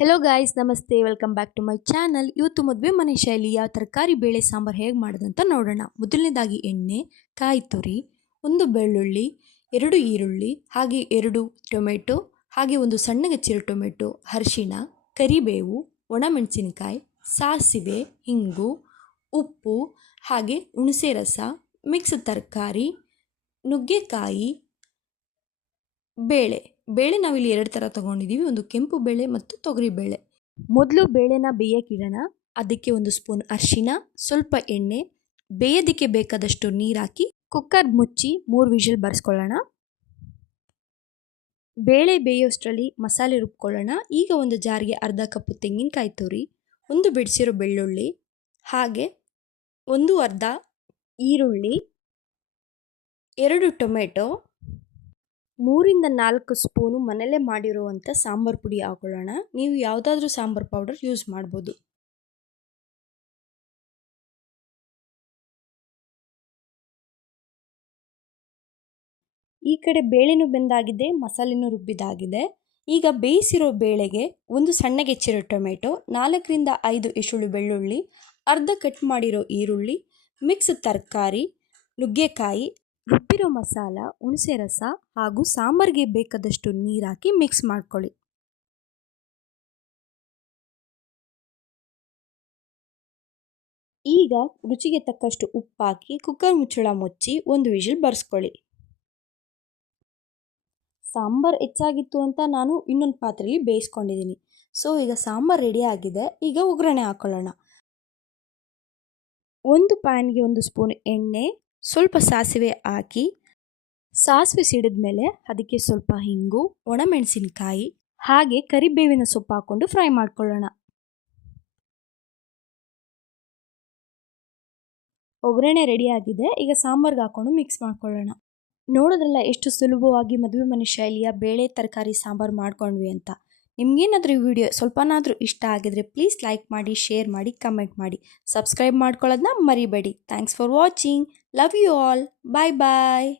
Hello guys, ನಮಸ್ತೆ. Welcome back to my channel. ಇವತ್ತು ಮದುವೆ ಮನೆ ಶೈಲಿಯ ತರಕಾರಿ ಬೇಳೆ ಸಾಂಬಾರು ಹೇಗೆ ಮಾಡೋದಂತ ನೋಡೋಣ. ಮೊದಲನೇದಾಗಿ ಎಣ್ಣೆ, ಕಾಯಿ ತುರಿ, ಒಂದು ಬೆಳ್ಳುಳ್ಳಿ, 2 ಈರುಳ್ಳಿ, ಹಾಗೆ 2 ಟೊಮೆಟೊ, ಹಾಗೆ ಒಂದು ಸಣ್ಣಗೆ ಹೆಚ್ಚಿರೋ ಟೊಮೆಟೊ, ಅರಿಶಿಣ, ಕರಿಬೇವು, ಒಣಮೆಣಸಿನಕಾಯಿ, ಸಾಸಿವೆ, ಹಿಂಗು, ಉಪ್ಪು, ಹಾಗೆ ಹುಣಸೆ ರಸ, ಮಿಕ್ಸ್ ತರಕಾರಿ, ನುಗ್ಗೆಕಾಯಿ, ಬೇಳೆ ನಾವಿಲ್ಲಿ 2 ಥರ ತೊಗೊಂಡಿದ್ದೀವಿ. ಒಂದು ಕೆಂಪು ಬೇಳೆ ಮತ್ತು ತೊಗರಿ ಬೇಳೆ. ಮೊದಲು ಬೇಳೆನ ಬೇಯಕ್ಕಿಡೋಣ. ಅದಕ್ಕೆ 1 ಸ್ಪೂನ್ ಅರಿಶಿಣ, ಸ್ವಲ್ಪ ಎಣ್ಣೆ, ಬೇಯೋದಕ್ಕೆ ಬೇಕಾದಷ್ಟು ನೀರು ಹಾಕಿ ಕುಕ್ಕರ್ ಮುಚ್ಚಿ 3 ವಿಷಲ್ ಬರ್ಸ್ಕೊಳ್ಳೋಣ. ಬೇಳೆ ಬೇಯೋಷ್ಟರಲ್ಲಿ ಮಸಾಲೆ ರುಬ್ಕೊಳ್ಳೋಣ. ಈಗ ಒಂದು ಜಾರಿಗೆ ಅರ್ಧ ಕಪ್ಪು ತೆಂಗಿನಕಾಯಿ ತುರಿ, 1 ಬಿಡಿಸಿರೋ ಬೆಳ್ಳುಳ್ಳಿ, ಹಾಗೆ 1/2 ಈರುಳ್ಳಿ, 2 ಟೊಮೆಟೊ, 3ರಿಂದ 4 ಸ್ಪೂನು ಮನೆಯಲ್ಲೇ ಮಾಡಿರುವಂಥ ಸಾಂಬಾರು ಪುಡಿ ಹಾಕೊಳ್ಳೋಣ. ನೀವು ಯಾವುದಾದ್ರೂ ಸಾಂಬಾರು ಪೌಡರ್ ಯೂಸ್ ಮಾಡ್ಬೋದು. ಈ ಕಡೆ ಬೇಳೆನೂ ಬೆಂದಾಗಿದೆ, ಮಸಾಲೆನೂ ರುಬ್ಬಿದಾಗಿದೆ. ಈಗ ಬೇಯಿಸಿರೋ ಬೇಳೆಗೆ 1 ಸಣ್ಣಗೆ ಹೆಚ್ಚಿರೋ ಟೊಮೆಟೊ, 4ರಿಂದ 5 ಎಸುಳು ಬೆಳ್ಳುಳ್ಳಿ, ಅರ್ಧ ಕಟ್ ಮಾಡಿರೋ ಈರುಳ್ಳಿ, ಮಿಕ್ಸ್ ತರಕಾರಿ, ನುಗ್ಗೆಕಾಯಿ, ರುಬ್ಬಿರೋ ಮಸಾಲ, ಹುಣಸೆ ರಸ ಹಾಗೂ ಸಾಂಬಾರಿಗೆ ಬೇಕಾದಷ್ಟು ನೀರು ಹಾಕಿ ಮಿಕ್ಸ್ ಮಾಡ್ಕೊಳ್ಳಿ. ಈಗ ರುಚಿಗೆ ತಕ್ಕಷ್ಟು ಉಪ್ಪು ಹಾಕಿ ಕುಕ್ಕರ್ ಮುಚ್ಚಳ ಮುಚ್ಚಿ 1 ವಿಷಲ್ ಬರ್ಸ್ಕೊಳ್ಳಿ. ಸಾಂಬಾರು ಹೆಚ್ಚಾಗಿತ್ತು ಅಂತ ನಾನು ಇನ್ನೊಂದು ಪಾತ್ರೆಯಲ್ಲಿ ಬೇಯಿಸ್ಕೊಂಡಿದ್ದೀನಿ. ಸೊ ಈಗ ಸಾಂಬಾರು ರೆಡಿ ಆಗಿದೆ. ಈಗ ಒಗ್ಗರಣೆ ಹಾಕೊಳ್ಳೋಣ. ಒಂದು ಪ್ಯಾನ್ಗೆ 1 ಸ್ಪೂನ್ ಎಣ್ಣೆ, ಸ್ವಲ್ಪ ಸಾಸಿವೆ ಹಾಕಿ, ಸಾಸಿವೆ ಸಿಡಿದ ಮೇಲೆ ಅದಕ್ಕೆ ಸ್ವಲ್ಪ ಹಿಂಗು, ಒಣಮೆಣಸಿನಕಾಯಿ, ಹಾಗೆ ಕರಿಬೇವಿನ ಸೊಪ್ಪು ಹಾಕ್ಕೊಂಡು ಫ್ರೈ ಮಾಡ್ಕೊಳ್ಳೋಣ. ಒಗ್ಗರಣೆ ರೆಡಿಯಾಗಿದೆ. ಈಗ ಸಾಂಬಾರ್ಗೆ ಹಾಕ್ಕೊಂಡು ಮಿಕ್ಸ್ ಮಾಡ್ಕೊಳ್ಳೋಣ. ನೋಡೋದ್ರಲ್ಲ ಎಷ್ಟು ಸುಲಭವಾಗಿ ಮದುವೆ ಮನೆ ಶೈಲಿಯ ಬೇಳೆ ತರಕಾರಿ ಸಾಂಬಾರು ಮಾಡ್ಕೊಂಡ್ವಿ ಅಂತ. ನಿಮ್ಗೇನಾದರೂ ಈ ವಿಡಿಯೋ ಸ್ವಲ್ಪನಾದರೂ ಇಷ್ಟ ಆಗಿದ್ರೆ ಪ್ಲೀಸ್ ಲೈಕ್ ಮಾಡಿ, ಶೇರ್ ಮಾಡಿ, ಕಮೆಂಟ್ ಮಾಡಿ, ಸಬ್ಸ್ಕ್ರೈಬ್ ಮಾಡ್ಕೊಳ್ಳೋದನ್ನ ಮರಿಬೇಡಿ. Thanks for watching. Love you all. Bye bye.